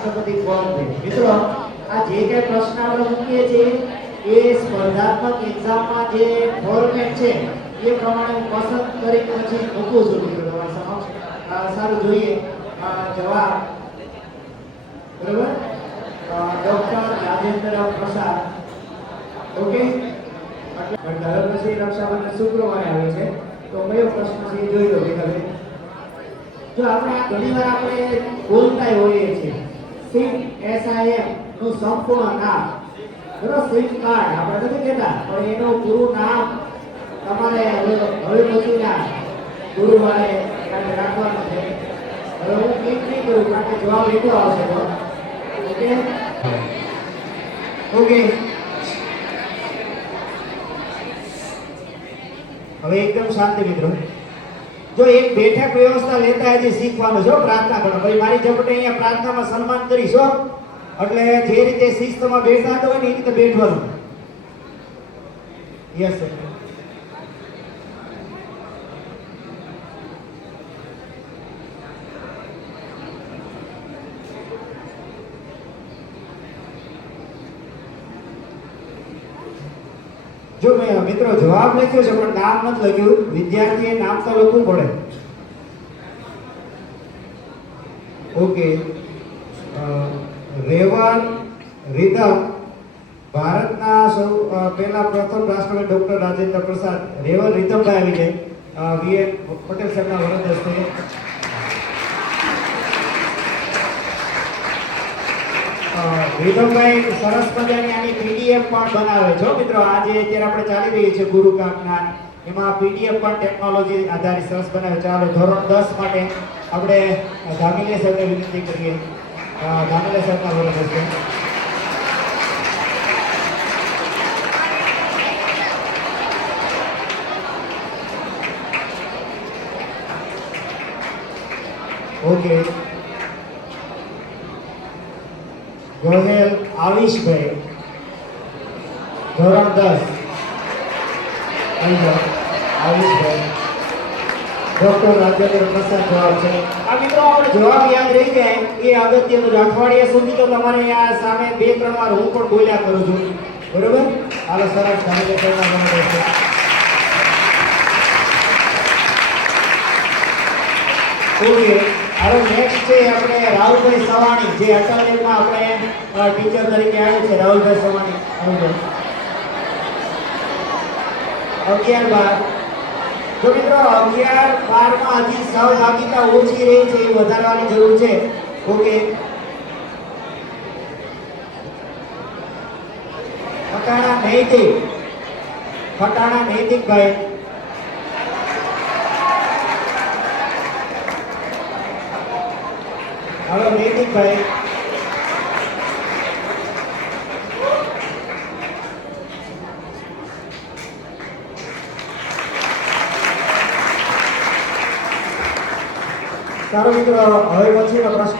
રાષ્ટ્રપતિ કોણ છે? મિત્રો આ જે કઈ પ્રશ્ન આપણે મૂકીએ છીએ એ સ્પર્ધાત્મક એક્ઝામમાં જે ફોર્મેટ છે એ પ્રમાણે હું પસંદ કરી પછી મૂકું છું મિત્રો તમારી સમક્ષ. સારું જોઈએ જવાબ. બરાબર, ડોક્ટર રાજેન્દ્ર પ્રસાદ. ઓકે, હવે પછી રક્ષાબંધન શુક્રવારે આવે છે તો કયો પ્રશ્ન છે એ જોઈ લો કે હવે જો આપણે આ ઘણીવાર આપણે બોલતા હોઈએ છીએ SIM નું સંપૂર્ણ નામ, બરાબર, SIM કાર્ડ આપણે નથી કહેતા પણ એનું પૂરું નામ તમારે હવે પછીના ગુરુવારે રાખવાનું છે. હવે હું ક્લિક નહીં કરું કારણ કે જવાબ લીધો આવશે તો ઓકે ઓકે. હવે એકદમ શાંતિ મિત્રો. જો એક બેઠક વ્યવસ્થા લેતા હજી શીખવાનું છે, પ્રાર્થના કરો ભાઈ મારી ઝપટે અહીંયા પ્રાર્થનામાં સન્માન કરીશો એટલે જે રીતે શિસ્તમાં બેસાતો હોય ને એ રીતે બેઠવાનું. Yes sir. જો મેં મિત્રો જવાબ લખ્યો છે પણ નામ નથી લખ્યું. વિદ્યાર્થીએ નામ તો લખવું પડે. ઓકે, રેવન રિધમ ભારતના પહેલા પ્રથમ રાષ્ટ્રપતિ ડોક્ટર રાજેન્દ્ર પ્રસાદ રેવન રિધમભાઈ આવી જાય વીએન પટેલ સાહેબના વરદ હસ્તે. રીધમભાઈ સરસ મજાની આની પીડીએફ પણ બનાવે છે મિત્રો. આ જે અત્યારે આપણે ચાલી રહી છે ગુરુ કા જ્ઞાન એમાં પીડીએફ પણ ટેકનોલોજી આધારિત સરસ બનાવે. ચાલો ધોરણ 10 માટે આપણે ધામીલે સાહેબને વિનંતી કરીએ. ધામીલે સાહેબના વરદ હસ્તે. ઓકે, ગોહેલ આવિશભાઈ ધોરણ 10. આવિશભાઈ ડોક્ટર રાજેન્દ્ર પ્રસાદ જવાબ છે. આ મિત્રો આપણે જવાબ યાદ રહી જાય એ અગત્યનું. અઠવાડિયા સુધી તો તમારે આ સામે 2-3 વાર હું પણ બોલ્યા કરું છું, બરોબર. હાલો સરસ. ઓકે, હવે નેક્સ્ટ છે આપણે રાહુલભાઈ સવાણી જે અટાલેમાં આપણે ટીચર તરીકે આવે છે. રાહુલભાઈ સવાણી 11-12. જો મિત્રો 11-12 હજી સહભાગિતા ઓછી રહી છે, એ વધારવાની જરૂર છે. ઓકે, ફટાણા નૈતિકભાઈ. હવે નૈતિકભાઈ સારો મિત્રો. હવે પછીનો પ્રશ્ન